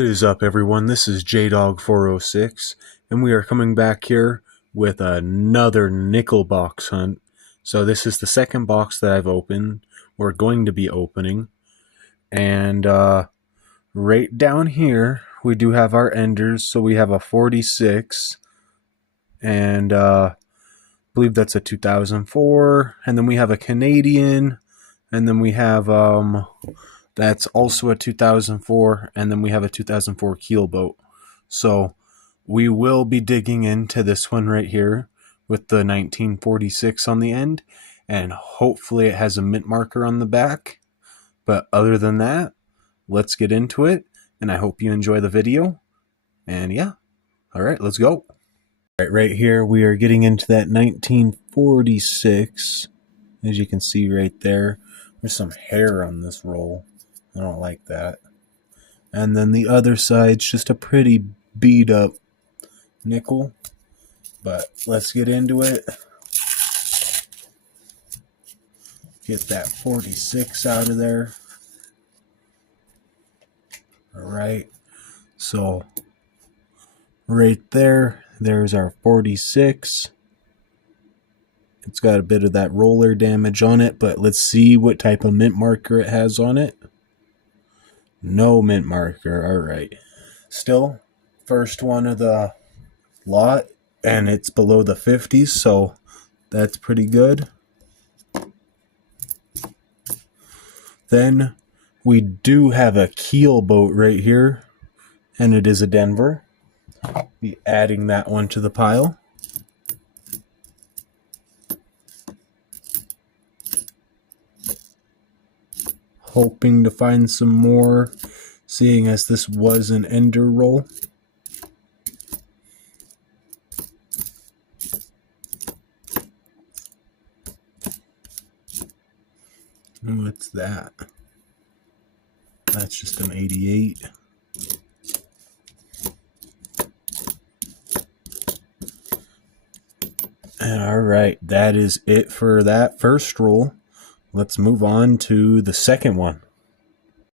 What is up, everyone? This is JDog406, and we are coming back here with another nickel box hunt. So this is the second box that I've opened. We're going to be opening, and right down here we do have our enders. So we have a 46, and I believe that's a 2004, and then we have a Canadian, and then we have that's also a 2004, and then we have a 2004 keelboat. So we will be digging into this one right here with the 1946 on the end, and hopefully it has a mint marker on the back. But other than that, let's get into it, and I hope you enjoy the video. And yeah, all right, let's go. All right here we are getting into that 1946. As you can see right there, there's some hair on this roll. I don't like that. And then the other side's just a pretty beat up nickel. But let's get into it. Get that 46 out of there. Alright. So right there, there's our 46. It's got a bit of that roller damage on it, but let's see what type of mint marker it has on it. No mint marker. Alright. Still, first one of the lot, and it's below the 50s, so that's pretty good. Then we do have a keelboat right here, and it is a Denver. Be adding that one to the pile. Hoping to find some more, seeing as this was an ender roll. What's that? That's just an 88. Alright, that is it for that first roll. Let's move on to the second one.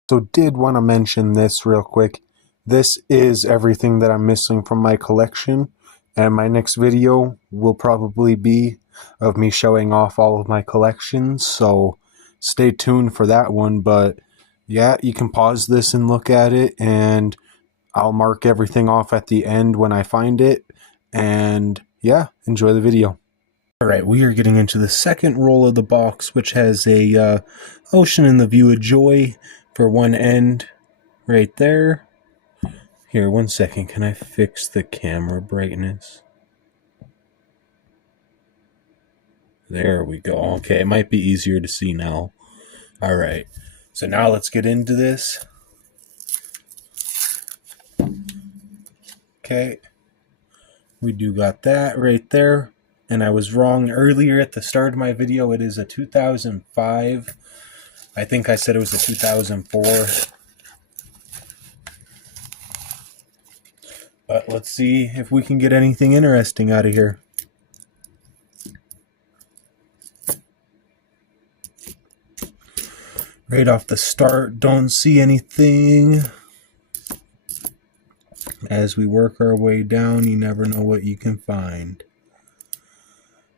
So did want to mention this real quick. This is everything that I'm missing from my collection, and my next video will probably be of me showing off all of my collections, so stay tuned for that one. But yeah, you can pause this and look at it, and I'll mark everything off at the end when I find it. And yeah, enjoy the video. Alright, we are getting into the second roll of the box, which has a Ocean in the View of Joy for one end right there. Here, one second, can I fix the camera brightness? There we go. Okay, it might be easier to see now. Alright, so now let's get into this. Okay, we do got that right there. And I was wrong earlier at the start of my video. It is a 2005. I think I said it was a 2004. But let's see if we can get anything interesting out of here. Right off the start, don't see anything. As we work our way down, you never know what you can find.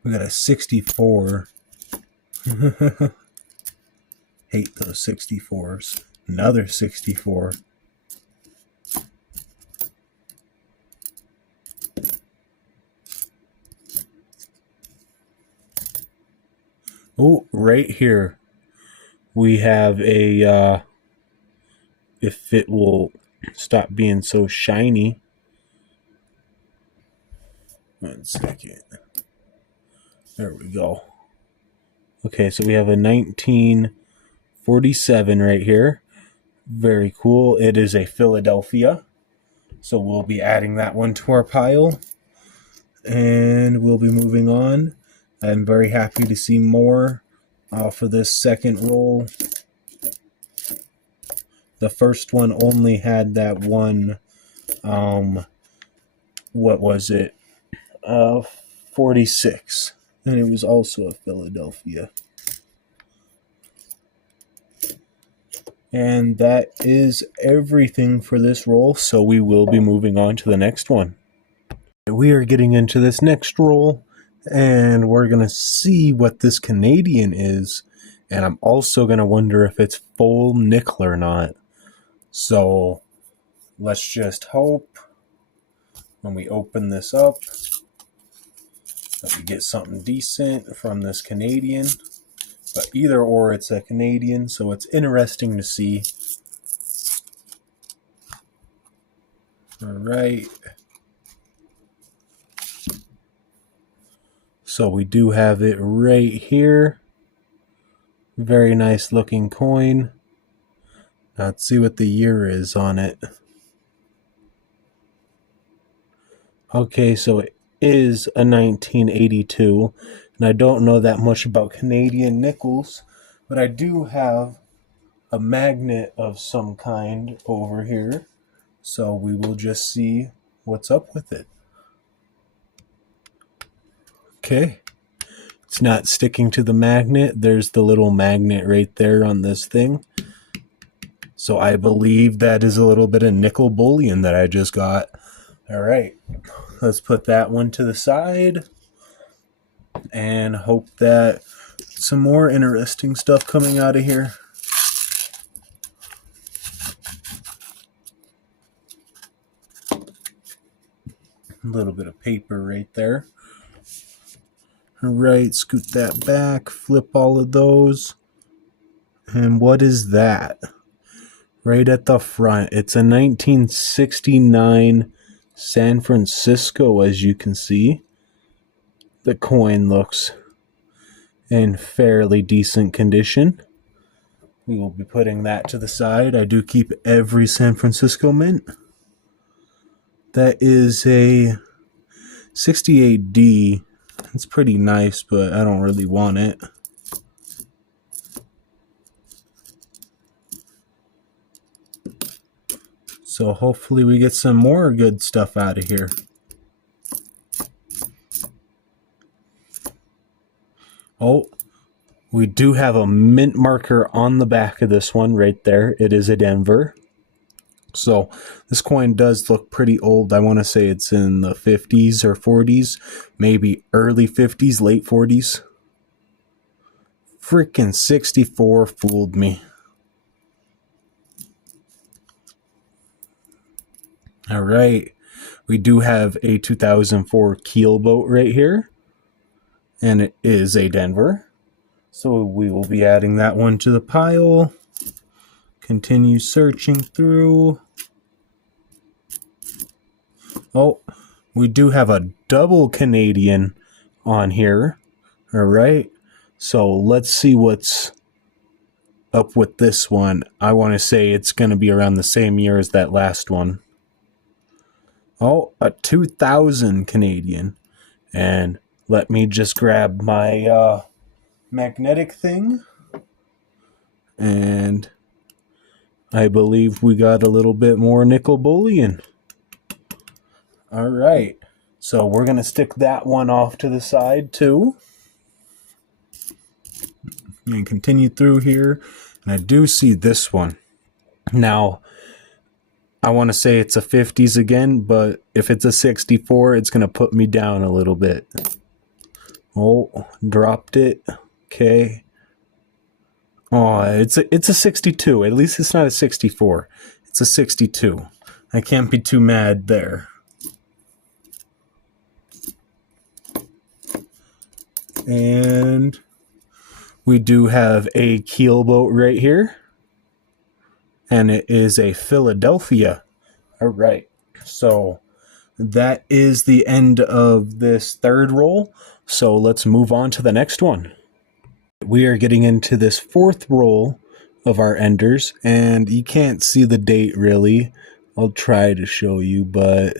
We got a 64. Hate those 64s. Another 64. Oh, right here we have a if it will stop being so shiny. 1 second. There we go. Okay, so we have a 1947 right here. Very cool. It is a Philadelphia. So we'll be adding that one to our pile. And we'll be moving on. I'm very happy to see more for this second roll. The first one only had that one, what was it? 46. And it was also a Philadelphia. And that is everything for this roll, so we will be moving on to the next one. We are getting into this next roll, and we're going to see what this Canadian is, and I'm also going to wonder if it's full nickel or not. So let's just hope when we open this up that we get something decent from this Canadian. But either or, it's a Canadian, so it's interesting to see. All right. So we do have it right here. Very nice looking coin. Now let's see what the year is on it. Okay, so it is a 1982. And I don't know that much about Canadian nickels, but I do have a magnet of some kind over here. So we will just see what's up with it. Okay. It's not sticking to the magnet. There's the little magnet right there on this thing. So I believe that is a little bit of nickel bullion that I just got. All right. Let's put that one to the side and hope that some more interesting stuff coming out of here. A little bit of paper right there. All right, scoot that back, flip all of those. And what is that? Right at the front. It's a 1969 San Francisco, as you can see. The coin looks in fairly decent condition. We will be putting that to the side. I do keep every San Francisco mint. That is a 68D. It's pretty nice, but I don't really want it. So hopefully we get some more good stuff out of here. Oh, we do have a mint marker on the back of this one right there. It is a Denver. So this coin does look pretty old. I want to say it's in the 50s or 40s, maybe early 50s, late 40s. Freaking 64 fooled me. All right. We do have a 2004 keelboat right here. And it is a Denver. So we will be adding that one to the pile. Continue searching through. Oh, we do have a double Canadian on here. All right. So let's see what's up with this one. I want to say it's going to be around the same year as that last one. Oh, a 2000 Canadian. And let me just grab my magnetic thing. And I believe we got a little bit more nickel bullion. All right. So we're going to stick that one off to the side too. And continue through here. And I do see this one. Now, I want to say it's a 50s again, but if it's a 64, it's going to put me down a little bit. Oh, dropped it. Okay. Oh, it's a 62. At least it's not a 64. It's a 62. I can't be too mad there. And we do have a keelboat right here. And it is a Philadelphia. All right. So that is the end of this third roll. So let's move on to the next one. We are getting into this fourth roll of our enders. And you can't see the date really. I'll try to show you. But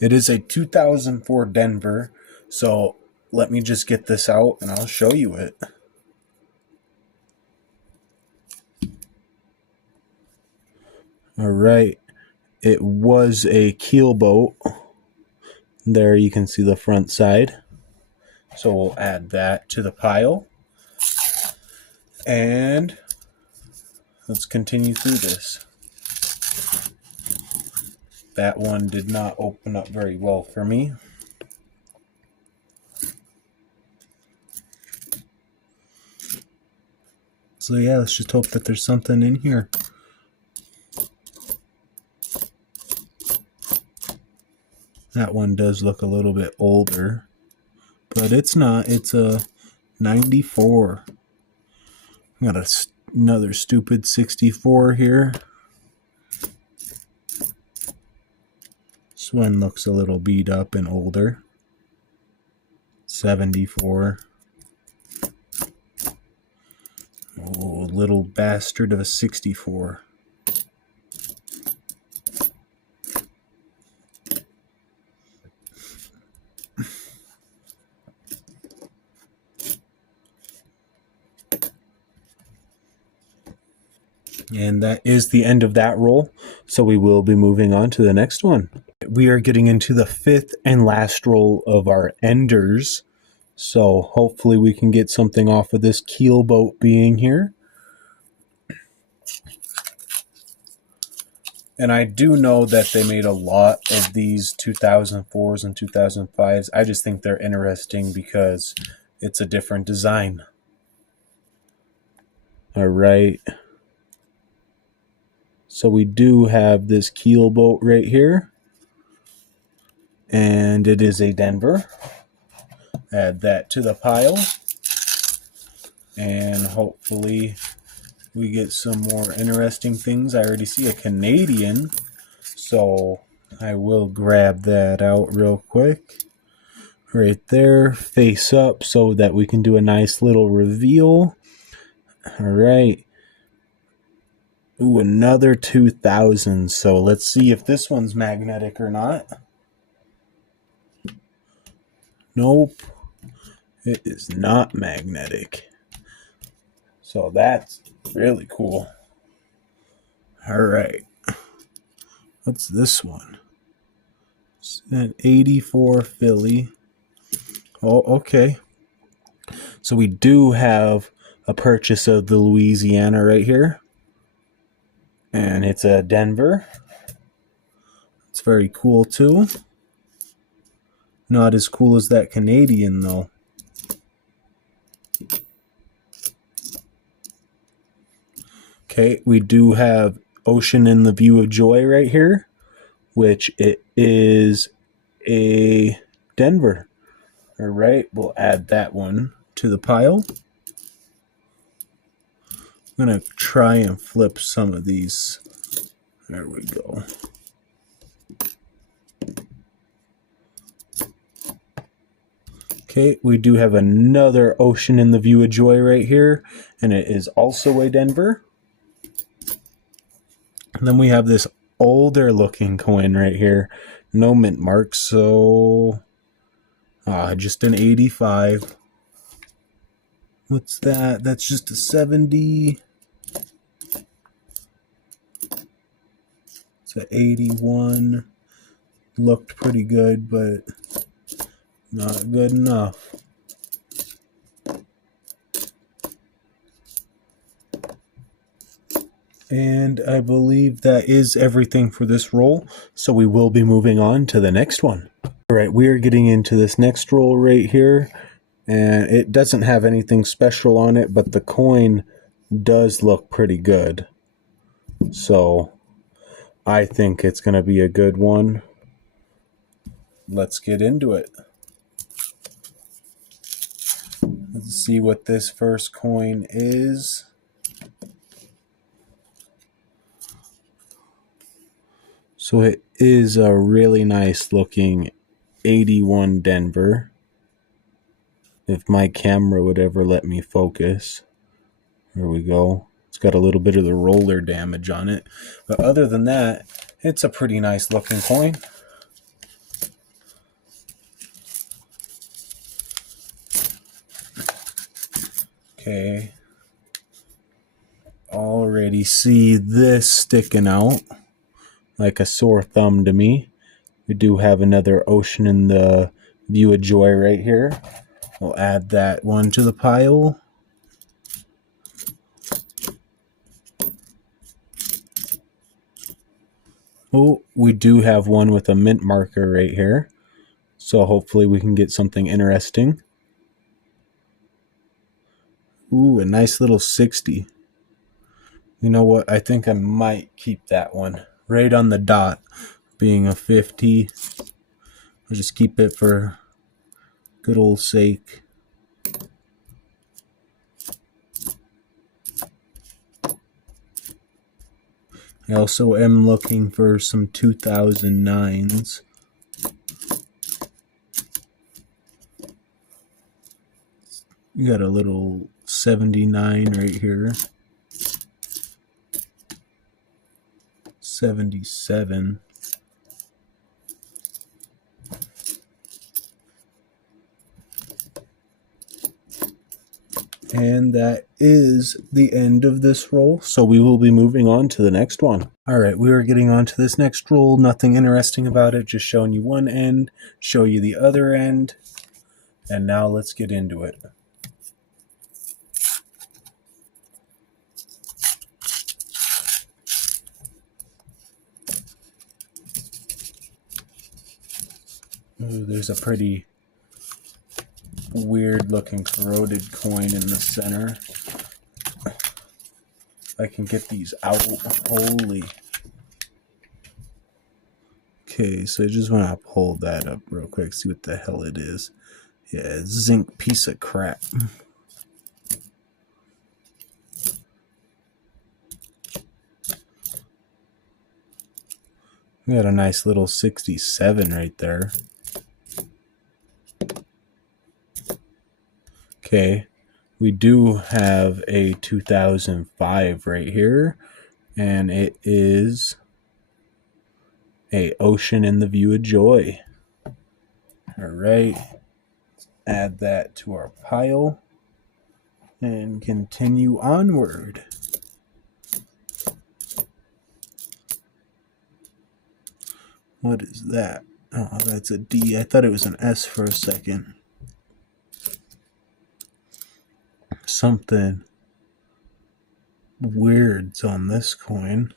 it is a 2004 Denver. So let me just get this out and I'll show you it. All right, it was a keelboat. There you can see the front side. So we'll add that to the pile. And let's continue through this. That one did not open up very well for me. So yeah, let's just hope that there's something in here. That one does look a little bit older, but it's not. It's a 94. Got another stupid 64 here. This one looks a little beat up and older. 74. Oh, little bastard of a 64. And that is the end of that roll, so we will be moving on to the next one. We are getting into the fifth and last roll of our enders, so hopefully we can get something off of this keelboat being here. And I do know that they made a lot of these 2004s and 2005s. I just think they're interesting because it's a different design. All right. So we do have this keelboat right here. And it is a Denver. Add that to the pile. And hopefully we get some more interesting things. I already see a Canadian, so I will grab that out real quick. Right there, face up, so that we can do a nice little reveal. All right. Ooh, another 2000. So let's see if this one's magnetic or not. Nope, it is not magnetic. So that's really cool. All right. What's this one? It's an 84 Philly. Oh, okay. So we do have a purchase of the Louisiana right here. And it's a Denver. It's very cool too. Not as cool as that Canadian though. Okay, we do have Ocean in the View of Joy right here, which it is a Denver. All right, we'll add that one to the pile. I'm going to try and flip some of these. There we go. Okay, we do have another Ocean in the View of Joy right here, and it is also a Denver. And then we have this older looking coin right here. No mint marks, so just an 85. What's that? That's just a 70. It's an 81. Looked pretty good, but not good enough. And I believe that is everything for this roll, so we will be moving on to the next one. All right, we are getting into this next roll right here, and it doesn't have anything special on it, but the coin does look pretty good. So I think it's going to be a good one. Let's get into it. Let's see what this first coin is. So it is a really nice looking 81 Denver. If my camera would ever let me focus. There we go. It's got a little bit of the roller damage on it. But other than that, it's a pretty nice looking coin. Okay. Already see this sticking out like a sore thumb to me. We do have another Ocean in the View of Joy right here. We'll add that one to the pile. Oh, we do have one with a mint marker right here. So hopefully we can get something interesting. Ooh, a nice little 60. You know what? I think I might keep that one. Right on the dot, being a 50. I'll just keep it for good old sake. I also am looking for some 2009s. We got a little 79 right here. 77. And that is the end of this roll, so we will be moving on to the next one. Alright, we are getting on to this next roll. Nothing interesting about it, just showing you one end, show you the other end, and now let's get into it. Ooh, there's a pretty weird looking corroded coin in the center. I can get these out. Holy. Okay, so I just want to pull that up real quick, see what the hell it is. Yeah, zinc piece of crap. We got a nice little 67 right there. Okay, we do have a 2005 right here, and it is a Ocean in the View of Joy. All right, add that to our pile and continue onward. What is that? Oh, that's a D. I thought it was an S for a second. Something weird's on this coin.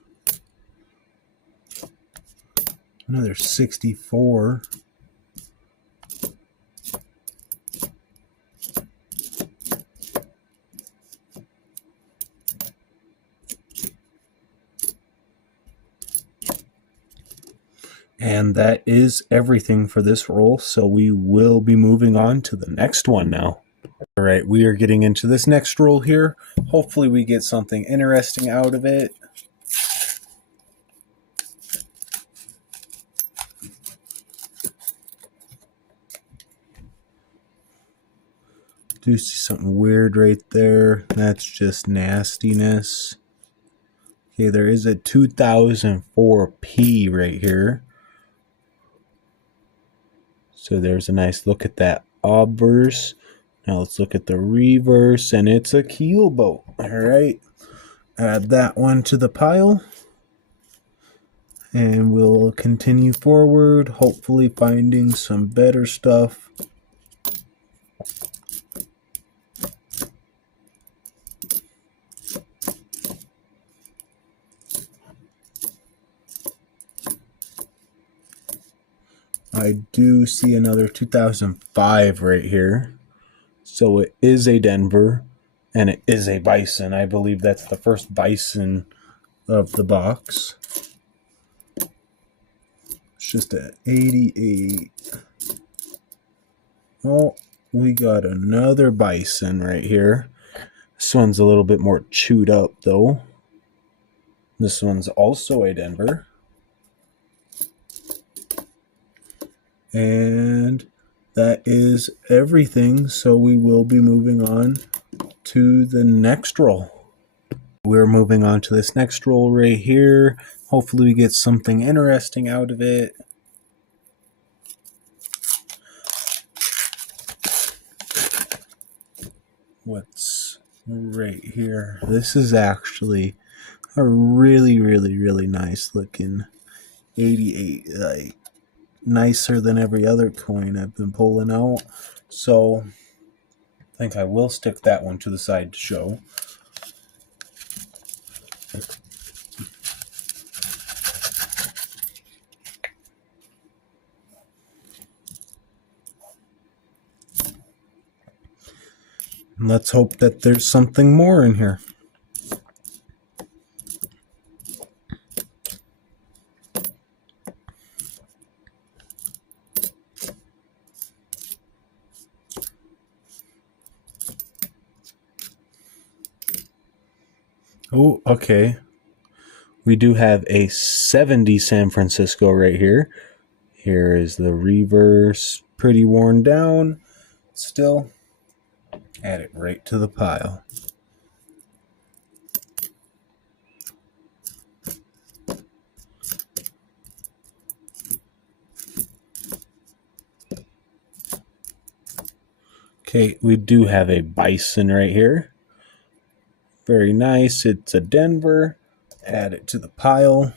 Another 64. And that is everything for this roll, so we will be moving on to the next one now. All right, we are getting into this next roll here. Hopefully we get something interesting out of it. Do see something weird right there. That's just nastiness. Okay, there is a 2004 P right here. So there's a nice look at that obverse. Now let's look at the reverse, and it's a keel boat. All right, add that one to the pile, and we'll continue forward, hopefully finding some better stuff. I do see another 2005 right here. So it is a Denver, and it is a Bison. I believe that's the first Bison of the box. It's just an 88. Oh, we got another Bison right here. This one's a little bit more chewed up, though. This one's also a Denver. And that is everything, so we will be moving on to the next roll. We're moving on to this next roll right here. Hopefully we get something interesting out of it. What's right here? This is actually a really, really, really nice looking 88. Like, nicer than every other coin I've been pulling out. So I think I will stick that one to the side to show. Let's hope that there's something more in here. Oh, okay. We do have a 70 San Francisco right here. Here is the reverse, pretty worn down. Still, add it right to the pile. Okay, we do have a Bison right here. Very nice. It's a Denver. Add it to the pile.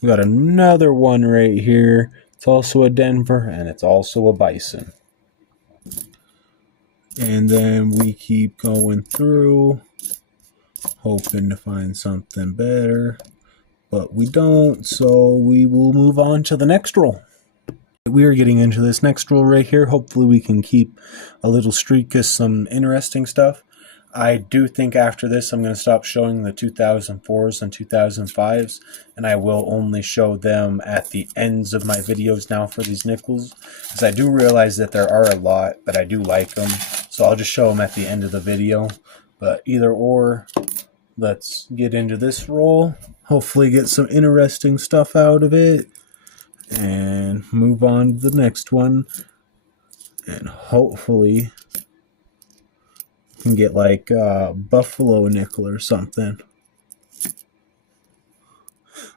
We got another one right here. It's also a Denver, and it's also a Bison. And then we keep going through, hoping to find something better. But we don't, so we will move on to the next roll. We are getting into this next roll right here. Hopefully we can keep a little streak of some interesting stuff. I do think after this I'm going to stop showing the 2004s and 2005s, and I will only show them at the ends of my videos now for these nickels, because I do realize that there are a lot, but I do like them, so I'll just show them at the end of the video. But either or, let's get into this roll, hopefully get some interesting stuff out of it, and move on to the next one, and hopefully can get like buffalo nickel or something.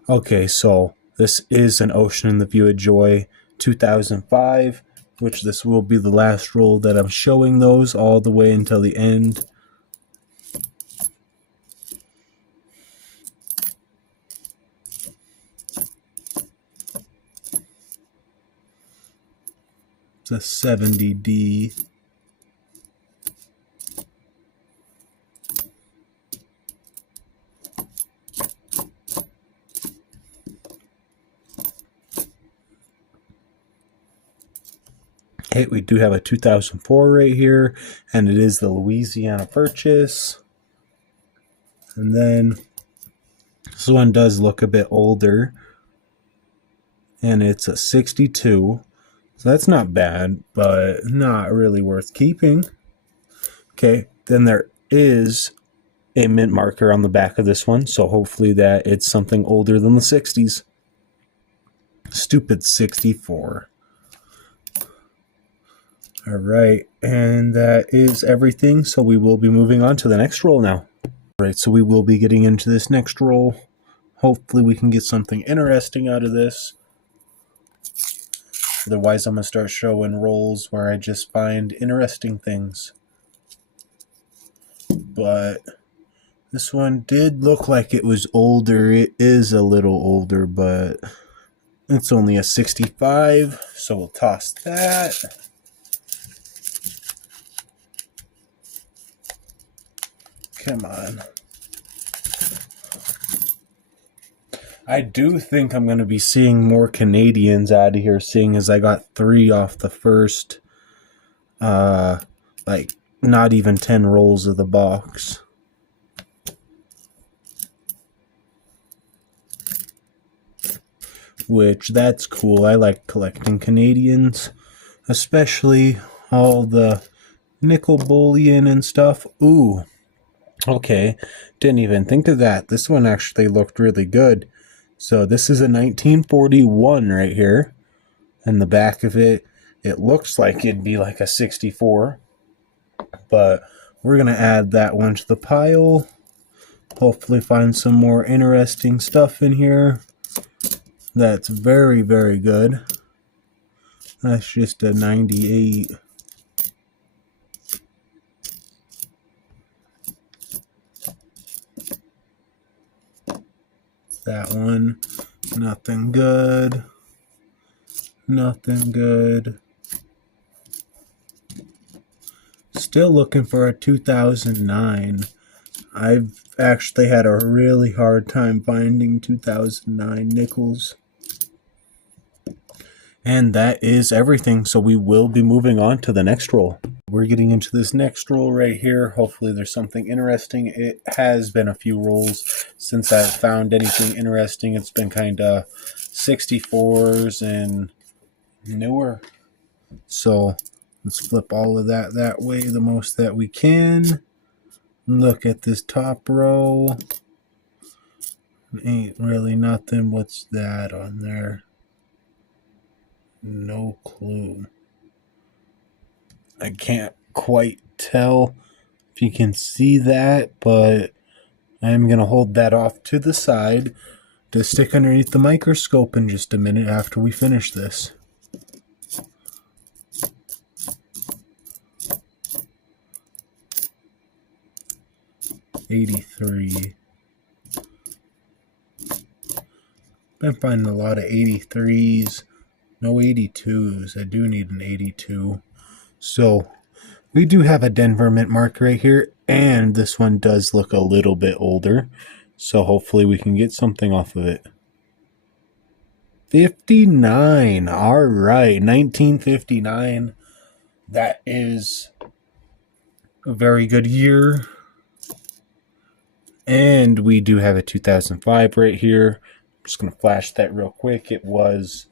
Okay, so this is an Ocean in the View of Joy 2005, which this will be the last roll that I'm showing those all the way until the end. It's a 70D. Okay, we do have a 2004 right here, and it is the Louisiana Purchase. And then this one does look a bit older, and it's a 62. So that's not bad, but not really worth keeping. Okay, then there is a mint marker on the back of this one, so hopefully that it's something older than the 60s. Stupid 64. Alright, and that is everything, so we will be moving on to the next roll now. Alright, so we will be getting into this next roll. Hopefully we can get something interesting out of this. Otherwise, I'm going to start showing rolls where I just find interesting things. But this one did look like it was older. It is a little older, but it's only a 65, so we'll toss that. Come on. I do think I'm going to be seeing more Canadians out of here, seeing as I got 3 off the first, like, not even 10 rolls of the box. Which, that's cool. I like collecting Canadians, especially all the nickel bullion and stuff. Ooh, okay, didn't even think of that. This one actually looked really good. So this is a 1941 right here. And the back of it, it looks like it'd be like a 64. But we're going to add that one to the pile. Hopefully find some more interesting stuff in here. That's very, very good. That's just a 98. That one, nothing good. Nothing good. Still looking for a 2009. I've actually had a really hard time finding 2009 nickels. And that is everything. So we will be moving on to the next roll. We're getting into this next roll right here. Hopefully there's something interesting. It has been a few rolls since I've found anything interesting. It's been kind of 64s and newer. So let's flip all of that way the most that we can. Look at this top row. Ain't really nothing. What's that on there? No clue. I can't quite tell if you can see that, but I'm going to hold that off to the side to stick underneath the microscope in just a minute after we finish this. '83. Been finding a lot of 83s. No 82s. I do need an 82. So we do have a Denver mint mark right here, and this one does look a little bit older. So hopefully we can get something off of it. 59. All right, 1959. That is a very good year. And we do have a 2005 right here. I'm just going to flash that real quick. It was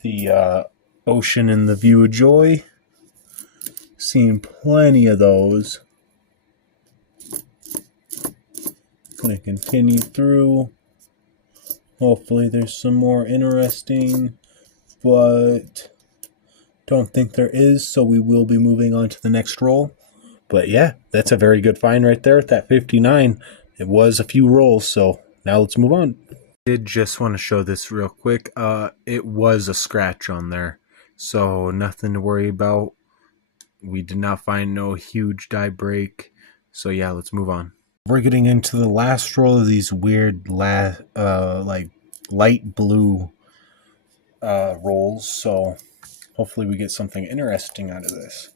the Ocean and the View of Joy. Seen plenty of those. Going to continue through. Hopefully there's some more interesting, but don't think there is, so we will be moving on to the next roll. But yeah, that's a very good find right there at that 59. It was a few rolls, so now let's move on. I did just want to show this real quick. It was a scratch on there, so nothing to worry about. We did not find no huge die break, so yeah, let's move on. We're getting into the last roll of these weird like light blue rolls, so hopefully we get something interesting out of this.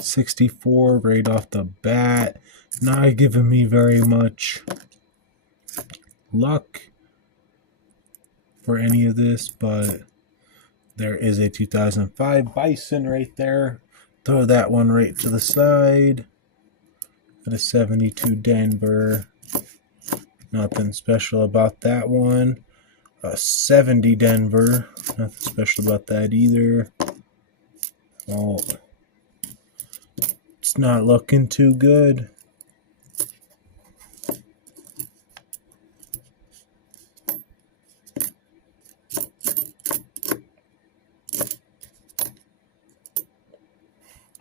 '64 right off the bat. Not giving me very much luck for any of this, but there is a 2005 Bison right there. Throw that one right to the side. Got a 72 Denver. Nothing special about that one. A 70 Denver. Nothing special about that either. Well, it's not looking too good.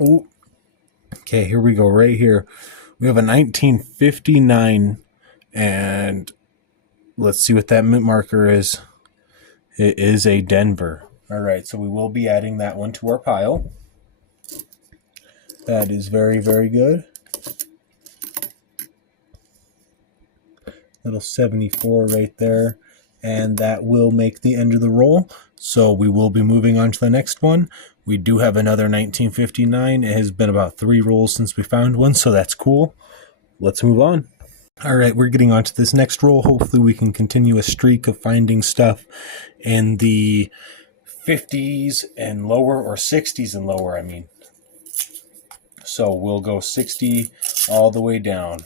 Oh, okay, here we go right here. We have a 1959, and let's see what that mint marker is. It is a Denver. All right, so we will be adding that one to our pile. That is very, very good. Little 74 right there, and that will make the end of the roll. So we will be moving on to the next one. We do have another 1959. It has been about 3 rolls since we found one, so that's cool. Let's move on. All right, we're getting on to this next roll. Hopefully we can continue a streak of finding stuff in the 50s and lower, or 60s and lower, I mean. So we'll go 60 all the way down.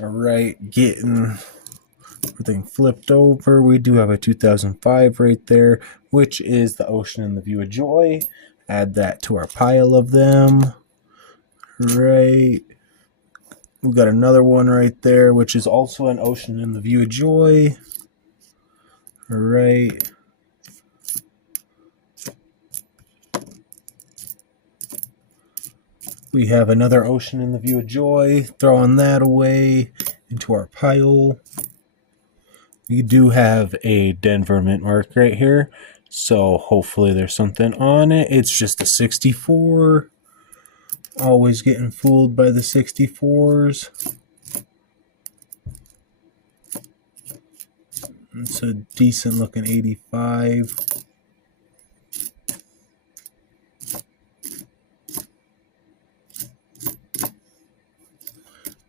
All right, getting everything flipped over. We do have a 2005 right there, which is the Ocean and the View of Joy. Add that to our pile of them. Right. We've got another one right there, which is also an Ocean and the View of Joy. All right. We have another Ocean in the View of Joy. Throwing that away into our pile. We do have a Denver mint mark right here, so hopefully there's something on it. It's just a 64. Always getting fooled by the 64s. It's a decent looking 85.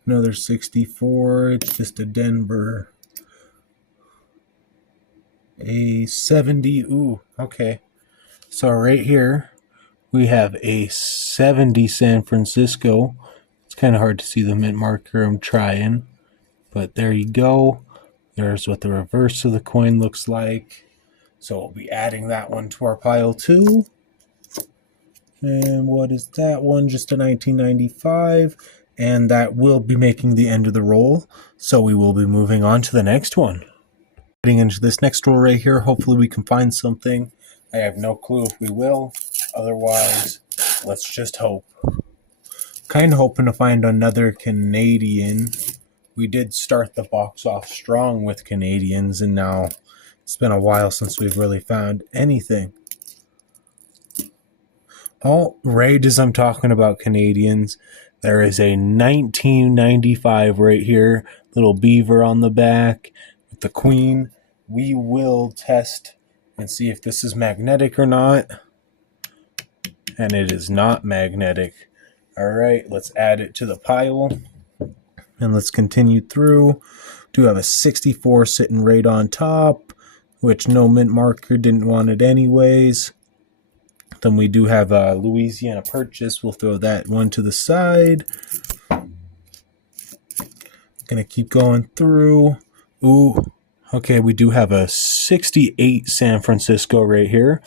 Another 64. It's just a Denver. A 70. Ooh, okay. So right here we have a 70 San Francisco. It's kind of hard to see the mint marker. I'm trying. But there you go. There's what the reverse of the coin looks like. So we'll be adding that one to our pile too. And what is that one? Just a 1995. And that will be making the end of the roll. So we will be moving on to the next one. Getting into this next roll right here. Hopefully we can find something. I have no clue if we will. Otherwise, let's just hope. Kind of hoping to find another Canadian. We did start the box off strong with Canadians, and now it's been a while since we've really found anything. Oh, right as I'm talking about Canadians, there is a 1995 right here. Little beaver on the back with the queen. We will test and see if this is magnetic or not. And it is not magnetic. All right, let's add it to the pile. And let's continue through. Do have a 64 sitting right on top, which no mint marker didn't want it anyways. Then we do have a Louisiana Purchase. We'll throw that one to the side. Gonna keep going through. Ooh, okay, we do have a 68 San Francisco right here.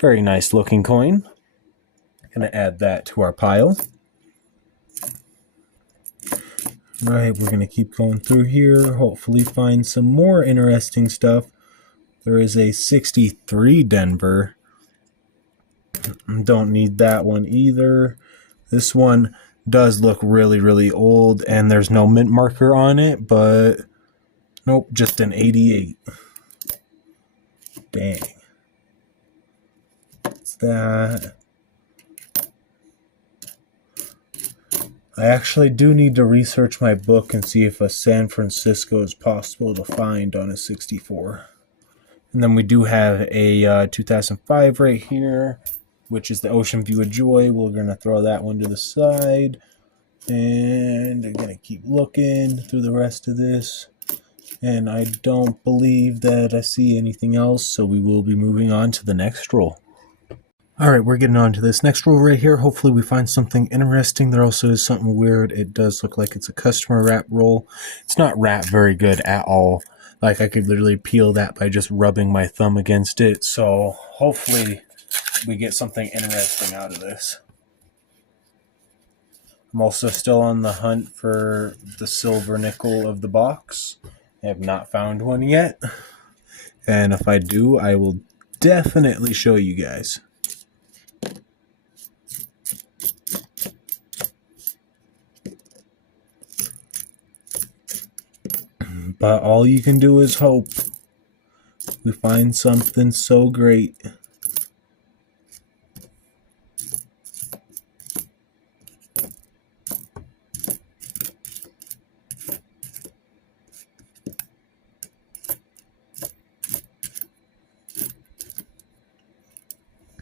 Very nice looking coin. Gonna add that to our pile. Right, we're going to keep going through here, hopefully find some more interesting stuff. There is a 63 Denver. Don't need that one either. This one does look really, really old, and there's no mint marker on it, but nope, just an 88. Dang. What's that? I actually do need to research my book and see if a San Francisco is possible to find on a 64. And then we do have a 2005 right here, which is the Ocean View of Joy. We're going to throw that one to the side. And I'm going to keep looking through the rest of this. And I don't believe that I see anything else, so we will be moving on to the next roll. Alright, we're getting on to this next roll right here. Hopefully we find something interesting. There also is something weird. It does look like it's a customer wrap roll. It's not wrapped very good at all. Like, I could literally peel that by just rubbing my thumb against it. So hopefully we get something interesting out of this. I'm also still on the hunt for the silver nickel of the box. I have not found one yet. And if I do, I will definitely show you guys. But all you can do is hope we find something so great.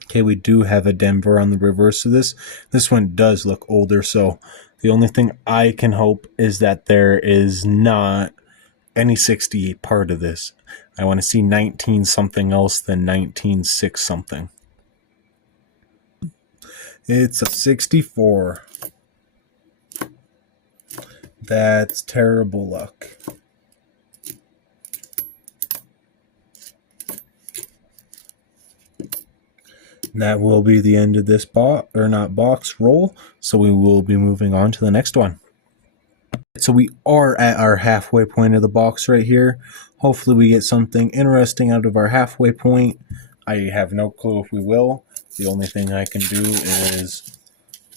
Okay, we do have a Denver on the reverse of this. This one does look older, so the only thing I can hope is that there is not any 68 part of this. I want to see 19 something else than 19.6 something. It's a 64. That's terrible luck. And that will be the end of this box roll. So we will be moving on to the next one. So we are at our halfway point of the box right here. Hopefully we get something interesting out of our halfway point. I have no clue if we will. The only thing I can do is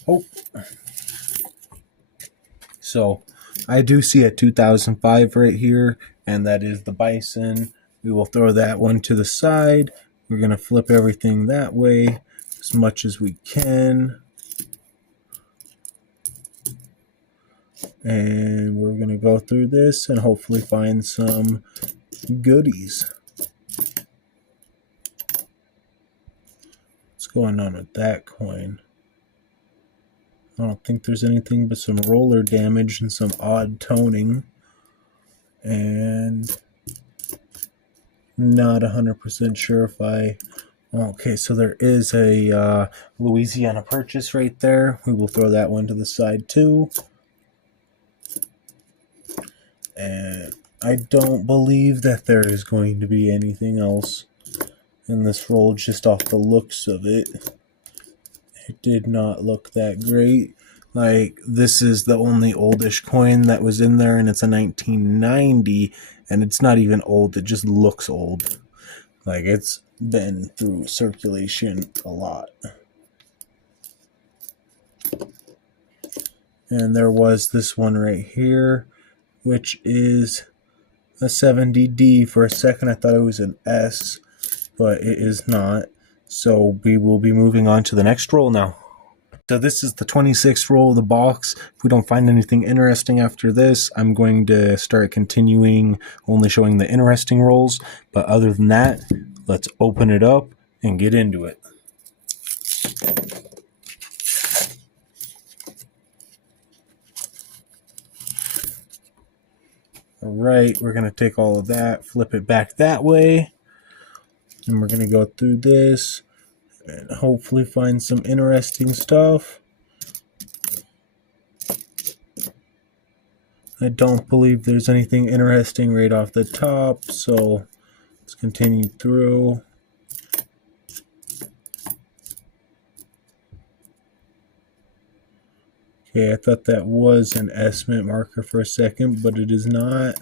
hope. So I do see a 2005 right here, and that is the Bison. We will throw that one to the side. We're going to flip everything that way as much as we can. And we're going to go through this and hopefully find some goodies. What's going on with that coin? I don't think there's anything but some roller damage and some odd toning. And not 100% sure if I... Okay, so there is a Louisiana Purchase right there. We will throw that one to the side too. And I don't believe that there is going to be anything else in this roll just off the looks of it. It did not look that great. Like, this is the only oldish coin that was in there, and it's a 1990, and it's not even old, it just looks old. Like, it's been through circulation a lot. And there was this one right here, which is a 70D. For a second I thought it was an S, but it is not. So we will be moving on to the next roll now. So this is the 26th roll of the box. If we don't find anything interesting after this, I'm going to start continuing only showing the interesting rolls. But other than that, let's open it up and get into it. Alright, we're going to take all of that, flip it back that way, and we're going to go through this and hopefully find some interesting stuff. I don't believe there's anything interesting right off the top, so let's continue through. Okay, I thought that was an S mint marker for a second, but it is not.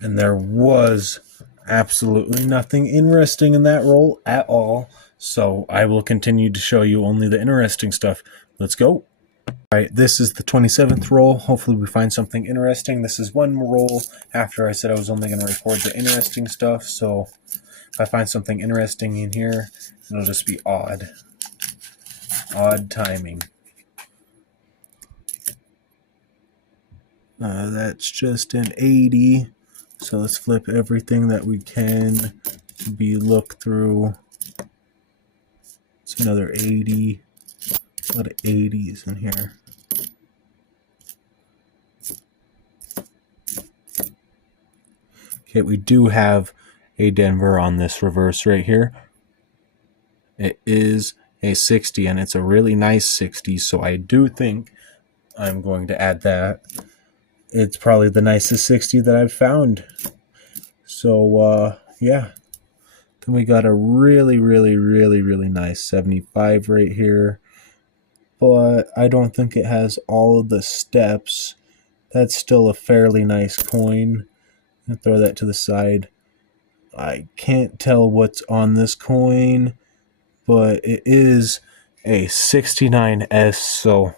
And there was absolutely nothing interesting in that roll at all. So I will continue to show you only the interesting stuff. Let's go. Alright, this is the 27th roll. Hopefully we find something interesting. This is one roll after I said I was only going to record the interesting stuff. So if I find something interesting in here, it'll just be odd. Odd timing. That's just an 80. So let's flip everything that we can to be looked through. It's another 80. A lot of 80s in here. Okay, we do have a Denver on this reverse right here. It is a 60, and it's a really nice 60, so I do think I'm going to add that. It's probably the nicest 60 that I've found. So, yeah. Then we got a really nice 75 right here. But I don't think it has all of the steps. That's still a fairly nice coin. I'll throw that to the side. I can't tell what's on this coin, but it is a 69S, so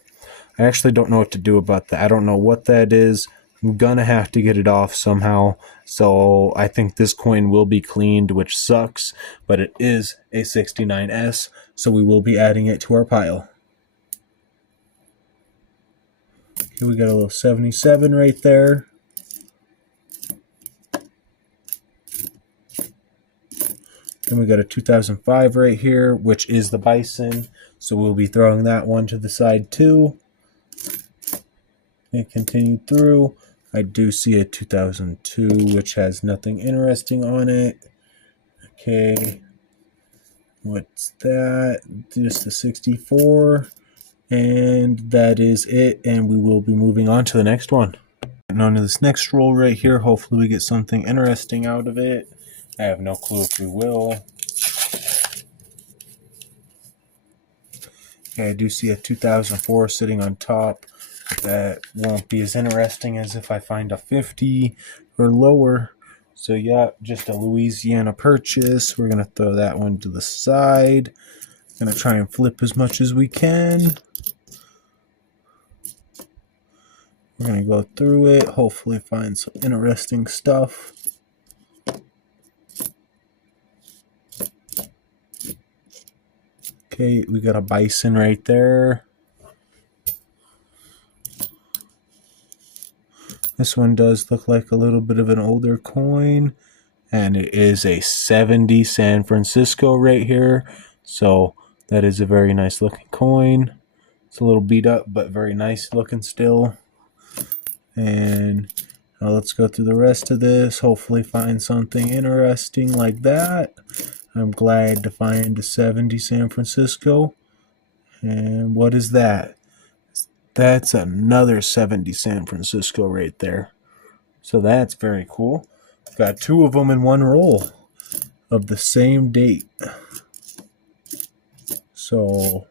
I actually don't know what to do about that. I don't know what that is. I'm gonna have to get it off somehow. So I think this coin will be cleaned, which sucks, but it is a 69S, so we will be adding it to our pile. Okay, we got a little 77 right there. Then we got a 2005 right here, which is the Bison, so we'll be throwing that one to the side too. And continue through. I do see a 2002, which has nothing interesting on it. Okay, what's that? Just a 64, and that is it. And we will be moving on to the next one. And on to this next roll right here. Hopefully we get something interesting out of it. I have no clue if we will. Okay, I do see a 2004 sitting on top. That won't be as interesting as if I find a 50 or lower. So yeah, just a Louisiana Purchase. We're going to throw that one to the side. Going to try and flip as much as we can. We're going to go through it, hopefully find some interesting stuff. Okay, we got a bison right there. This one does look like a little bit of an older coin, and it is a 70 San Francisco right here. So that is a very nice looking coin. It's a little beat up, but very nice looking still. And now let's go through the rest of this, hopefully find something interesting like that. I'm glad to find a 70 San Francisco. And what is that? That's another 70 San Francisco right there. So that's very cool. Got two of them in one roll of the same date. So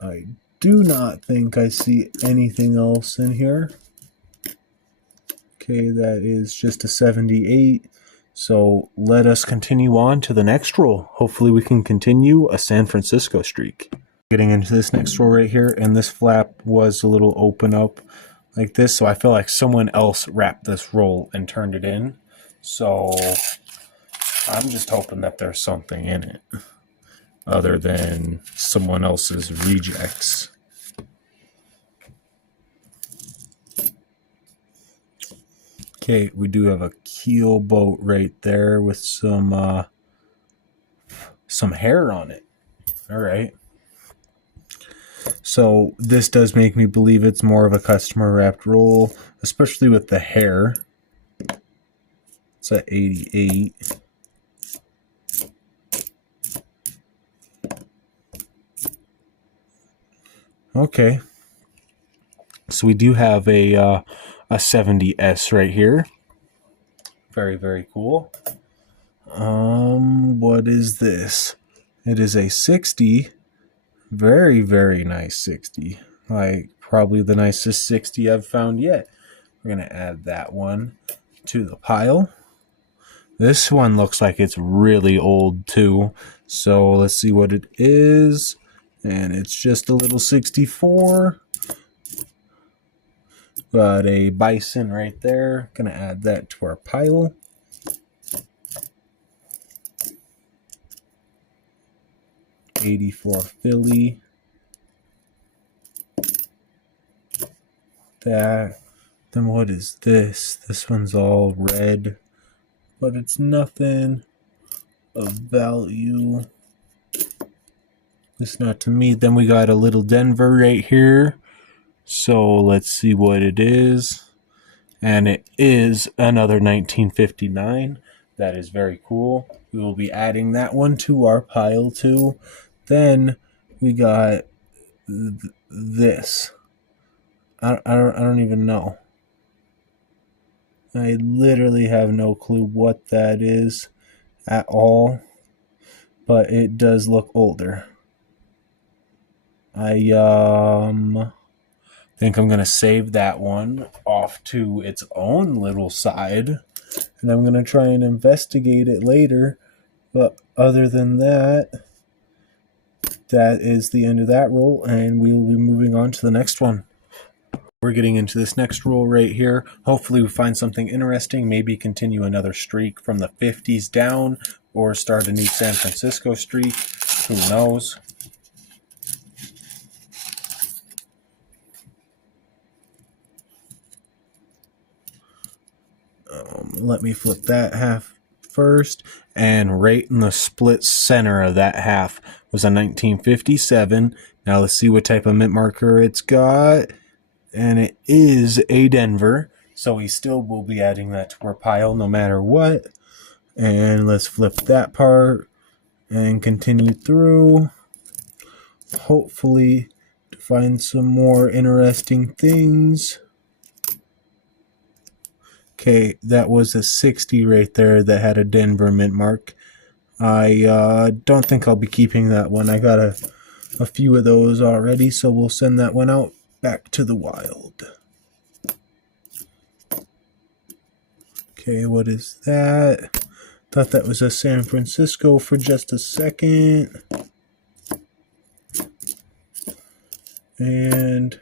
I do not think I see anything else in here. Okay, that is just a 78. So let us continue on to the next roll. Hopefully we can continue a San Francisco streak. Getting into this next roll right here, and this flap was a little open up like this, so I feel like someone else wrapped this roll and turned it in. So I'm just hoping that there's something in it other than someone else's rejects. Okay, we do have a keel boat right there with some hair on it. All right. So this does make me believe it's more of a customer wrapped roll, especially with the hair. It's at 88. Okay. So we do have a 70S right here. Very, very cool. What is this? It is a 60. Very, very nice 60. Like probably the nicest 60 I've found yet. We're going to add that one to the pile. This one looks like it's really old too. So let's see what it is. And it's just a little 64. Got a bison right there. Gonna add that to our pile. '84 Philly. That. Then what is this? This one's all red, but it's nothing of value. It's not to me. Then we got a little Denver right here. So let's see what it is. And it is another 1959. That is very cool. We will be adding that one to our pile too. Then we got this. I don't even know. I literally have no clue what that is at all. But it does look older. I think I'm going to save that one off to its own little side. And I'm going to try and investigate it later. But other than that, that is the end of that roll. And we will be moving on to the next one. We're getting into this next roll right here. Hopefully we find something interesting. Maybe continue another streak from the 50s down. Or start a new San Francisco streak. Who knows? Let me flip that half first. And right in the split center of that half was a 1957. Now let's see what type of mint marker it's got. And it is a Denver. So we still will be adding that to our pile no matter what. And let's flip that part and continue through. Hopefully to find some more interesting things. Okay, that was a 60 right there that had a Denver mint mark. I don't think I'll be keeping that one. I got a few of those already, so we'll send that one out back to the wild. Okay, what is that? Thought that was a San Francisco for just a second. And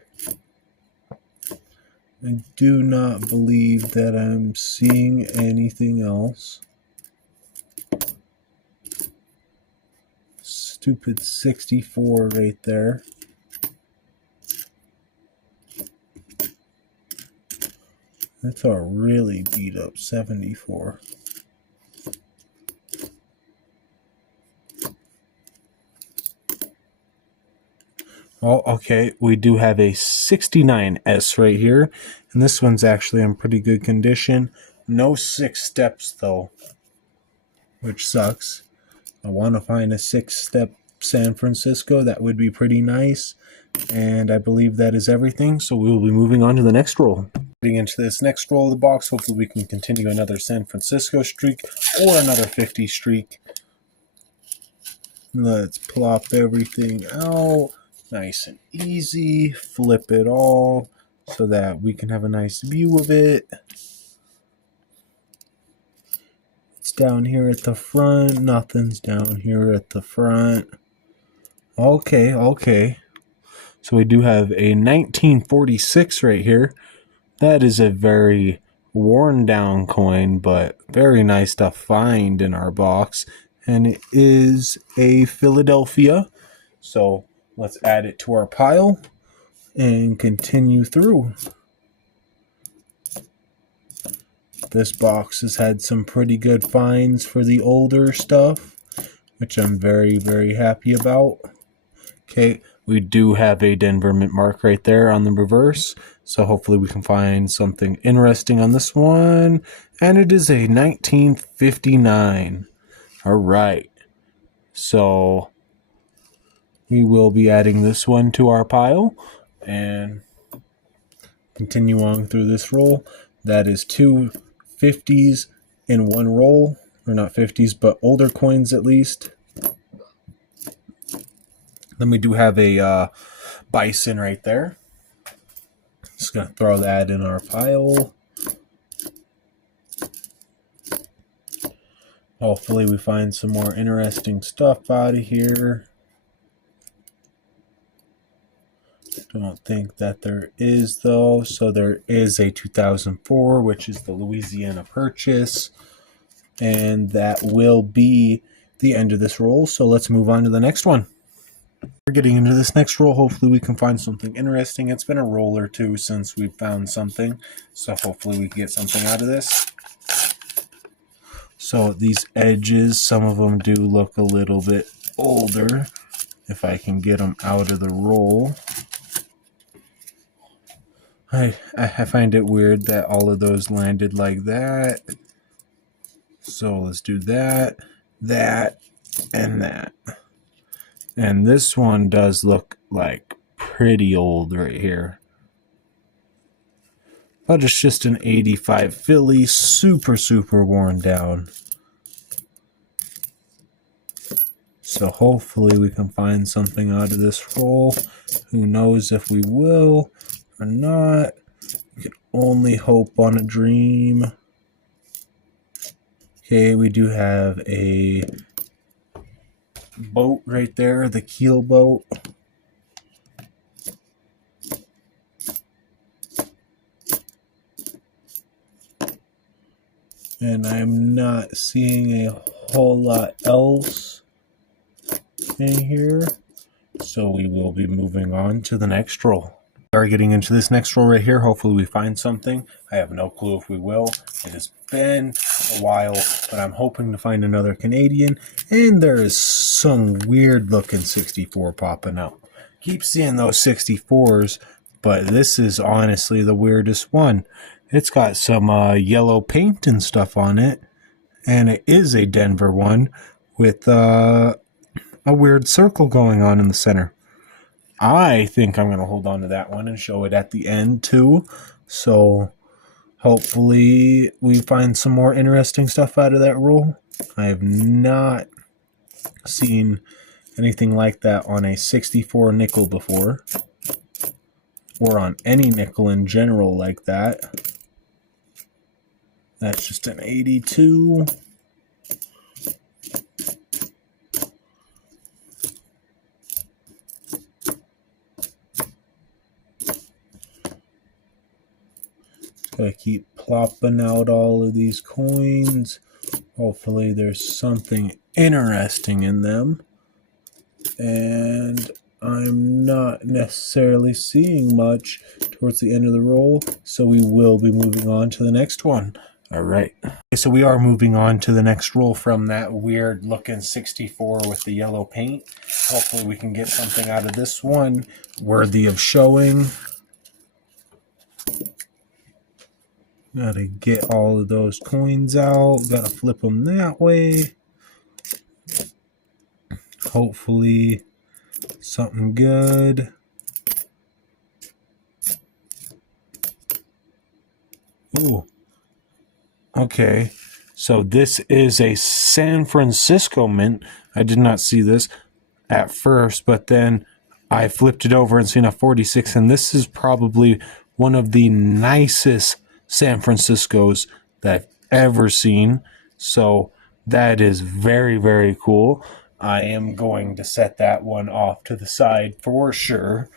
I do not believe that I'm seeing anything else. Stupid 64 right there. That's a really beat up 74. Oh, okay, we do have a 69S right here, and this one's actually in pretty good condition. No 6 steps though, which sucks. I want to find a 6-step San Francisco. That would be pretty nice. And I believe that is everything, so we will be moving on to the next roll. Getting into this next roll of the box, hopefully we can continue another San Francisco streak or another 50 streak. Let's plop everything out. Nice and easy. Flip it all so that we can have a nice view of it. It's down here at the front. Nothing's down here at the front. Okay. So we do have a 1946 right here. That is a very worn down coin, but very nice to find in our box. And it is a Philadelphia. So let's add it to our pile and continue through. This box has had some pretty good finds for the older stuff, which I'm very, very happy about. Okay, we do have a Denver mint mark right there on the reverse, so hopefully we can find something interesting on this one. And it is a 1959. All right, so we will be adding this one to our pile and continue on through this roll. That is 2 50s in one roll, or not 50s, but older coins at least. Then we do have a bison right there. Just going to throw that in our pile. Hopefully we find some more interesting stuff out of here. Don't think that there is though. So there is a 2004, which is the Louisiana Purchase. And that will be the end of this roll. So let's move on to the next one. We're getting into this next roll. Hopefully we can find something interesting. It's been a roll or two since we've found something. So hopefully we can get something out of this. So these edges, some of them do look a little bit older. If I can get them out of the roll. I find it weird that all of those landed like that. So let's do that, that, and that. And this one does look like pretty old right here. But it's just an 85 Philly, super, super worn down. So hopefully we can find something out of this roll. Who knows if we will or not. We can only hope on a dream. Okay, we do have a boat right there, the keel boat. And I'm not seeing a whole lot else in here. So we will be moving on to the next roll. We are getting into this next roll right here. Hopefully we find something. I have no clue if we will. It has been a while, but I'm hoping to find another Canadian. And there is some weird looking 64 popping out. Keep seeing those 64s, but this is honestly the weirdest one. It's got some yellow paint and stuff on it. And it is a Denver one with a weird circle going on in the center. I think I'm going to hold on to that one and show it at the end too. So hopefully we find some more interesting stuff out of that roll. I have not seen anything like that on a 64 nickel before. Or on any nickel in general like that. That's just an 82. So I keep plopping out all of these coins. Hopefully there's something interesting in them. And I'm not necessarily seeing much towards the end of the roll, so we will be moving on to the next one. All right. So we are moving on to the next roll from that weird looking 64 with the yellow paint. Hopefully we can get something out of this one worthy of showing. Gotta get all of those coins out. Gotta flip them that way. Hopefully something good. Ooh. Okay. So this is a San Francisco mint. I did not see this at first, but then I flipped it over and seen a 46, and this is probably one of the nicest San Franciscos that I've ever seen. So that is very, very cool. I am going to set that one off to the side for sure.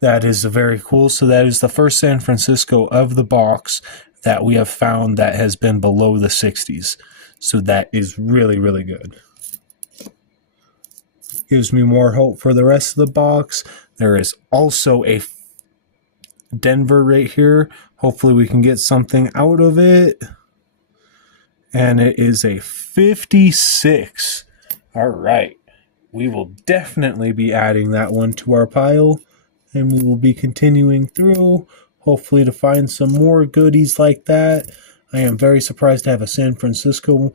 That is very cool. So that is the first San Francisco of the box that we have found that has been below the 60s. So that is really, really good. Gives me more hope for the rest of the box. There is also a Denver right here. Hopefully we can get something out of it. And it is a 56. All right. We will definitely be adding that one to our pile. And we will be continuing through, hopefully to find some more goodies like that. I am very surprised to have a San Francisco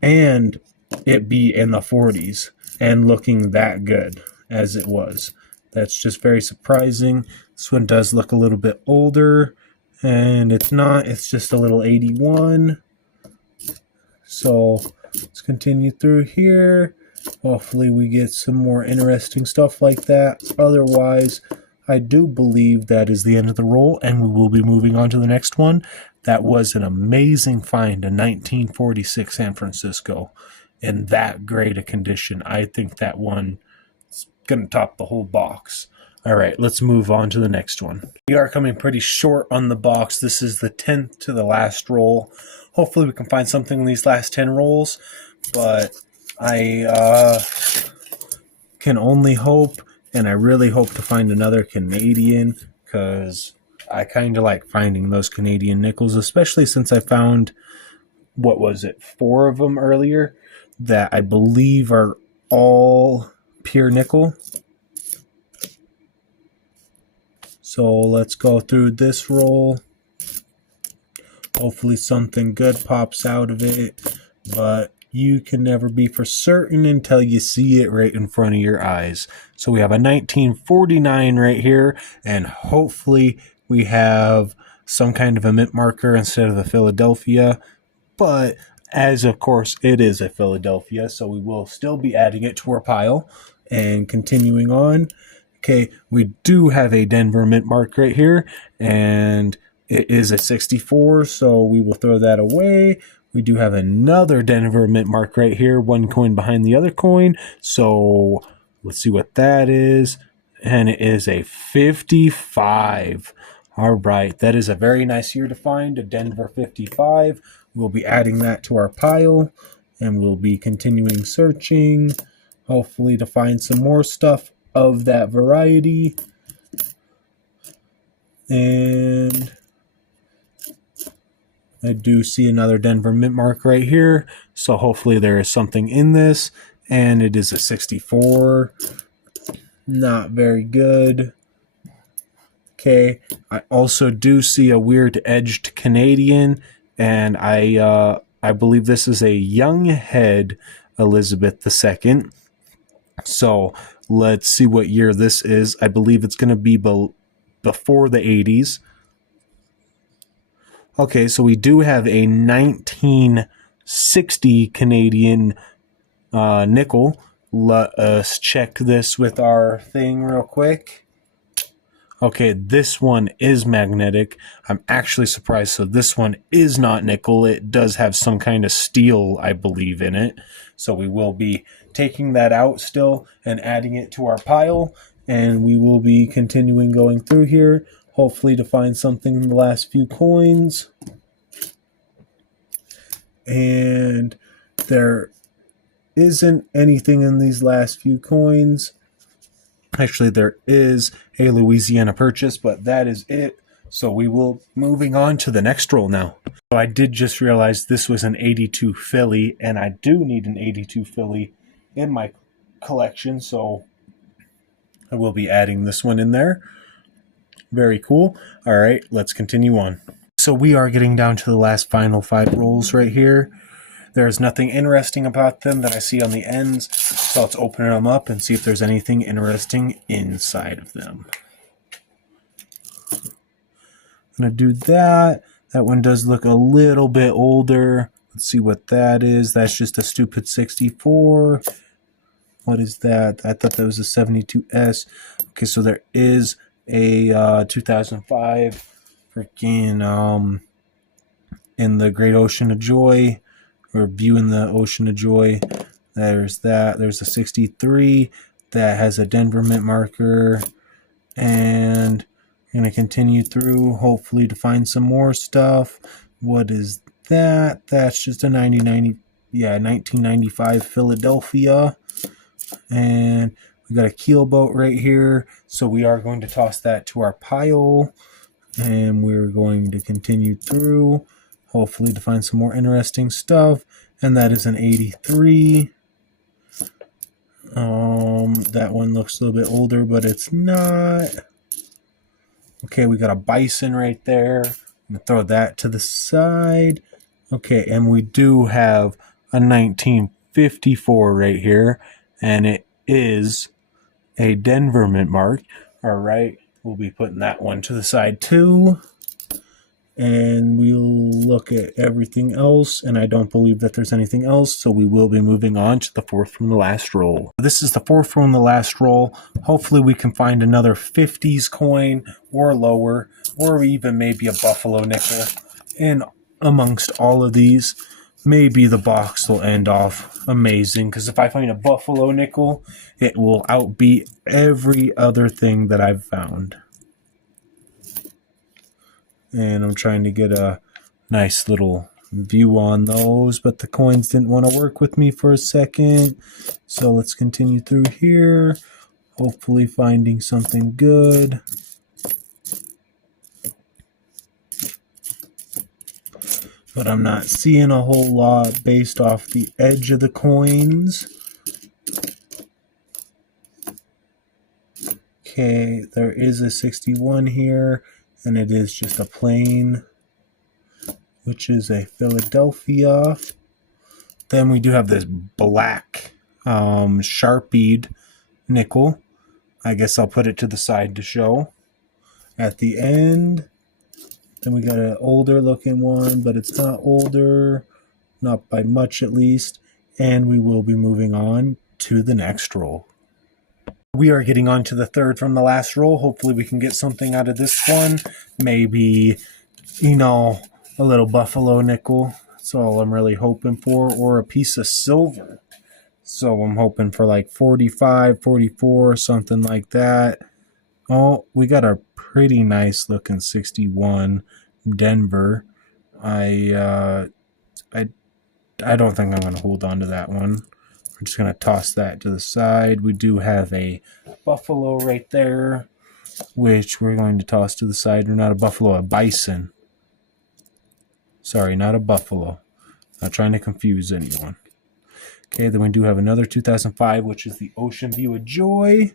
and it be in the 40s and looking that good as it was. That's just very surprising. This one does look a little bit older, and it's not. It's just a little 81. So let's continue through here. Hopefully we get some more interesting stuff like that. Otherwise, I do believe that is the end of the roll, and we will be moving on to the next one. That was an amazing find, a 1946 San Francisco in that great a condition. I think that one is going to top the whole box. All right, let's move on to the next one. We are coming pretty short on the box. This is the 10th to the last roll. Hopefully we can find something in these last 10 rolls, but I can only hope, and I really hope to find another Canadian, because I kind of like finding those Canadian nickels, especially since I found, what was it, 4 of them earlier that I believe are all pure nickel. So let's go through this roll. Hopefully something good pops out of it, but you can never be for certain until you see it right in front of your eyes. So we have a 1949 right here, and hopefully we have some kind of a mint marker instead of the Philadelphia. But as of course it is a Philadelphia, so we will still be adding it to our pile and continuing on. Okay, we do have a Denver mint mark right here, and it is a 64, so we will throw that away. We do have another Denver mint mark right here, one coin behind the other coin. So let's see what that is. And it is a 55. All right, that is a very nice year to find, a Denver 55. We'll be adding that to our pile, and we'll be continuing searching, hopefully to find some more stuff of that variety. And I do see another Denver mint mark right here, so hopefully there is something in this, and it is a 64. Not very good. Okay, I also do see a weird edged Canadian, and I believe this is a young head Elizabeth II. So let's see what year this is. I believe it's going to be before the 80s. Okay, so we do have a 1960 Canadian nickel. Let us check this with our thing real quick. Okay, this one is magnetic. I'm actually surprised. So this one is not nickel. It does have some kind of steel, I believe, in it. So we will be taking that out still and adding it to our pile. And we will be continuing going through here. hopefully to find something in the last few coins. And there isn't anything in these last few coins. Actually, there is a Louisiana Purchase, but that is it. So we will moving on to the next roll now. So I did just realize this was an 82 Philly, and I do need an 82 Philly in my collection, so I will be adding this one in there. Very cool. All right, let's continue on. So we are getting down to the last final 5 rolls right here. There's nothing interesting about them that I see on the ends, so let's open them up and see if there's anything interesting inside of them. I'm going to do that. That one does look a little bit older. Let's see what that is. That's just a stupid 64. What is that? I thought that was a 72S. Okay, so there is a 2005 freaking in the Great Ocean of Joy, or View in the Ocean of Joy. There's that. There's a 63 that has a Denver Mint marker, and I'm going to continue through, hopefully to find some more stuff. What is that? That's just a 1995 Philadelphia. And we got a keelboat right here. So we are going to toss that to our pile. And we're going to continue through, hopefully to find some more interesting stuff. And that is an 83. That one looks a little bit older, but it's not. Okay, we got a bison right there. I'm going to throw that to the side. Okay, and we do have a 1954 right here, and it is a Denver Mint mark. All right, we'll be putting that one to the side too. And we'll look at everything else, and I don't believe that there's anything else, so we will be moving on to the 4th from the last roll. This is the 4th from the last roll. Hopefully we can find another 50s coin or lower, or even maybe a Buffalo nickel. And amongst all of these, maybe the box will end off amazing, because if I find a Buffalo nickel, it will outbeat every other thing that I've found. And I'm trying to get a nice little view on those, but the coins didn't want to work with me for a second. So let's continue through here, hopefully finding something good. But I'm not seeing a whole lot based off the edge of the coins. Okay, there is a 61 here, and it is just a plain, which is a Philadelphia. Then we do have this black Sharpied nickel. I guess I'll put it to the side to show. At the end, then we got an older looking one, but it's not older, not by much at least. And we will be moving on to the next roll. We are getting on to the 3rd from the last roll. Hopefully we can get something out of this one. Maybe, a little Buffalo nickel. That's all I'm really hoping for. Or a piece of silver. So I'm hoping for like 45, 44, something like that. Oh, we got a pretty nice looking 61 Denver. I don't think I'm going to hold on to that one. We're just going to toss that to the side. We do have a Buffalo right there, which we're going to toss to the side. Or not a Buffalo, a bison. Sorry, not a Buffalo. Not trying to confuse anyone. Okay, then we do have another 2005, which is the Ocean View of Joy.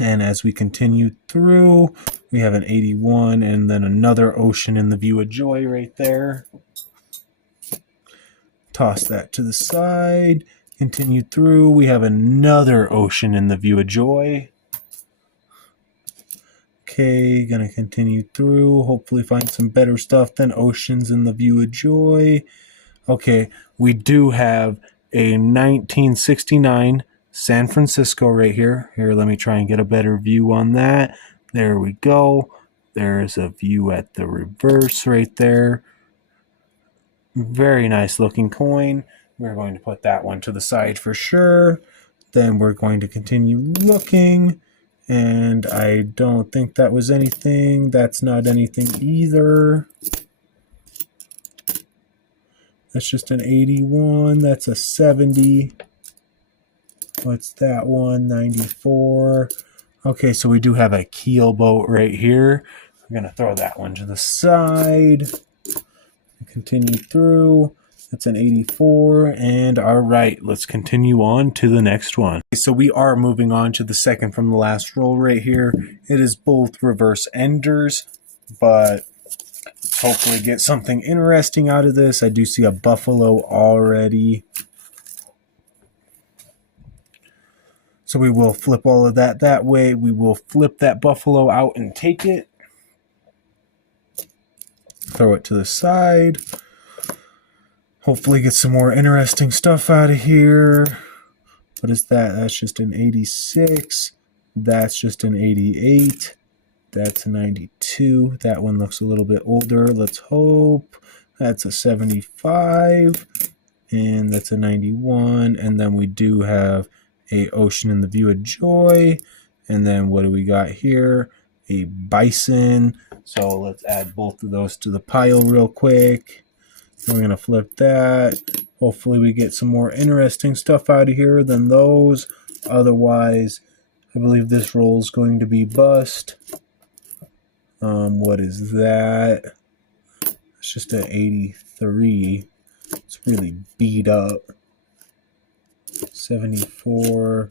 And as we continue through, we have an 81 and then another Ocean in the View of Joy right there. Toss that to the side. Continue through. We have another Ocean in the View of Joy. Okay, gonna continue through. Hopefully find some better stuff than Oceans in the View of Joy. Okay, we do have a 1969 San Francisco right here. Here, let me try and get a better view on that. There we go. There's a view at the reverse right there. Very nice looking coin. We're going to put that one to the side for sure. Then we're going to continue looking. And I don't think that was anything. That's not anything either. That's just an 81. That's a 70. What's that one? 94. Okay, so we do have a keelboat right here. We're going to throw that one to the side. Continue through. That's an 84. And all right, let's continue on to the next one. So we are moving on to the second from the last roll right here. It is both reverse enders, but hopefully get something interesting out of this. I do see a buffalo already. So we will flip all of that way. We will flip that buffalo out and take it. Throw it to the side. Hopefully get some more interesting stuff out of here. What is that? That's just an 86. That's just an 88. That's a 92. That one looks a little bit older. Let's hope. That's a 75. And that's a 91. And then we do have a Ocean in the View of Joy. And then what do we got here? A bison. So let's add both of those to the pile real quick. We're going to flip that. Hopefully we get some more interesting stuff out of here than those. Otherwise, I believe this roll is going to be bust. What is that? It's just an 83. It's really beat up. 74.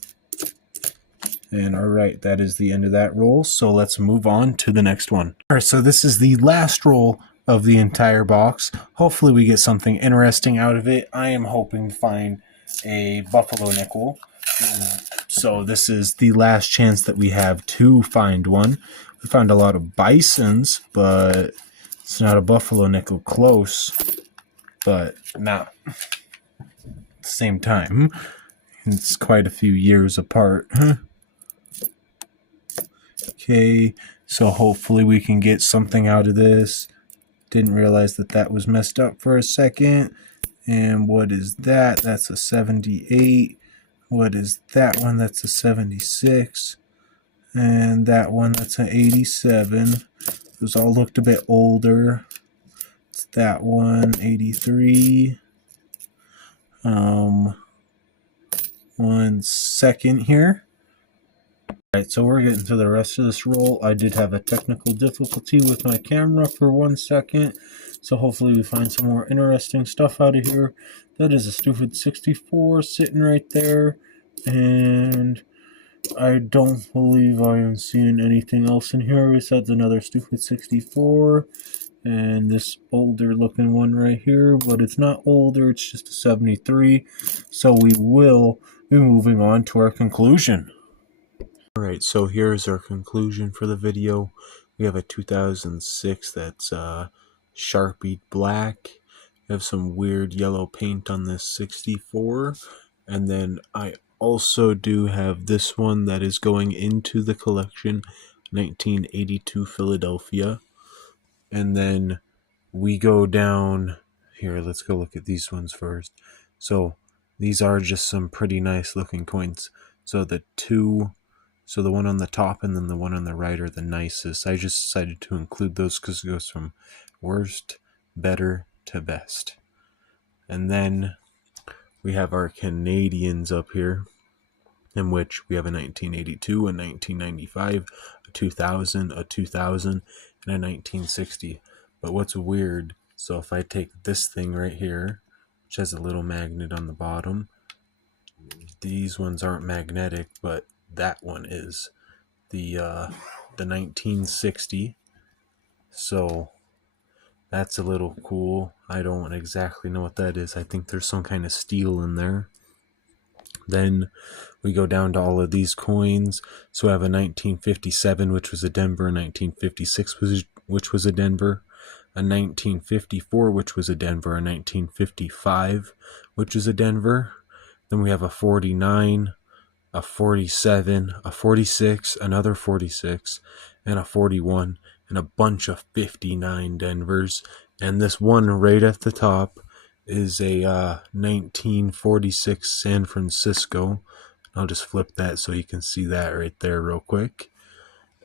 And all right, that is the end of that roll. So let's move on to the next one. All right, so this is the last roll of the entire box. Hopefully we get something interesting out of it. I am hoping to find a buffalo nickel. So this is the last chance that we have to find one. We found a lot of bisons, but it's not a buffalo nickel. Close, but not at the same time. It's quite a few years apart. Okay, so hopefully we can get something out of this. Didn't realize that that was messed up for a second. And what is that? That's a 78. What is that one? That's a 76. And that one, that's an 87. Those all looked a bit older. It's that one, 83. 1 second here. Alright, so we're getting to the rest of this roll. I did have a technical difficulty with my camera for 1 second, so hopefully we find some more interesting stuff out of here. That is a stupid 64 sitting right there, and I don't believe I am seeing anything else in here besides another stupid 64, and this older looking one right here, but it's not older, it's just a 73, so we will be moving on to our conclusion. Alright, so here's our conclusion for the video. We have a 2006 that's Sharpied black. We have some weird yellow paint on this 64. And then I also do have this one that is going into the collection, 1982 Philadelphia. And then we go down here. Let's go look at these ones first. So these are just some pretty nice looking coins. So the one on the top and then the one on the right are the nicest. I just decided to include those because it goes from worst, better to best. And then we have our Canadians up here, in which we have a 1982, a 1995, a 2000, a 2000, and a 1960. But what's weird, so if I take this thing right here, which has a little magnet on the bottom, these ones aren't magnetic, but that one is the 1960. So that's a little cool. I don't exactly know what that is. I think there's some kind of steel in there. Then we go down to all of these coins. So we have a 1957, which was a Denver, a 1956, which was a Denver, a 1954, which was a Denver, a 1955, which is a Denver. Then we have a 49, a 47, a 46, another 46, and a 41, and a bunch of 59 Denvers. And this one right at the top is a 1946 San Francisco. I'll just flip that so you can see that right there real quick.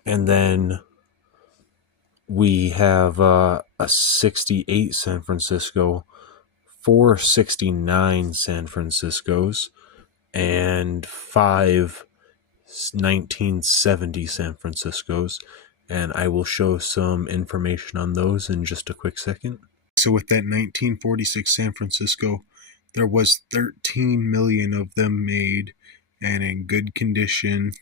And then we have a 68 San Francisco, 469 San Franciscos, and 5 1970 San Franciscos. And I will show some information on those in just a quick second. So with that 1946 San Francisco, there was 13 million of them made and in good condition.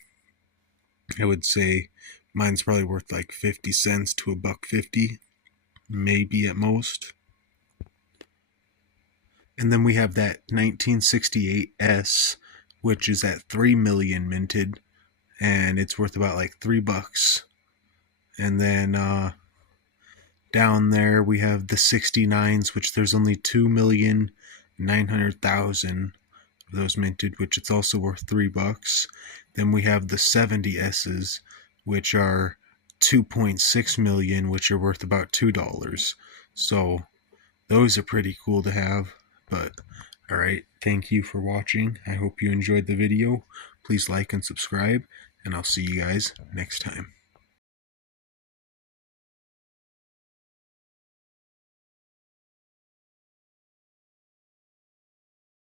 I would say mine's probably worth like 50 cents to $1.50, maybe at most. And then we have that 1968 S, which is at 3 million minted, and it's worth about like $3. And then down there we have the 69s, which there's only 2,900,000 of those minted, which it's also worth $3. Then we have the 70 S's, which are 2.6 million, which are worth about $2. So those are pretty cool to have. But alright, thank you for watching. I hope you enjoyed the video. Please like and subscribe, and I'll see you guys next time.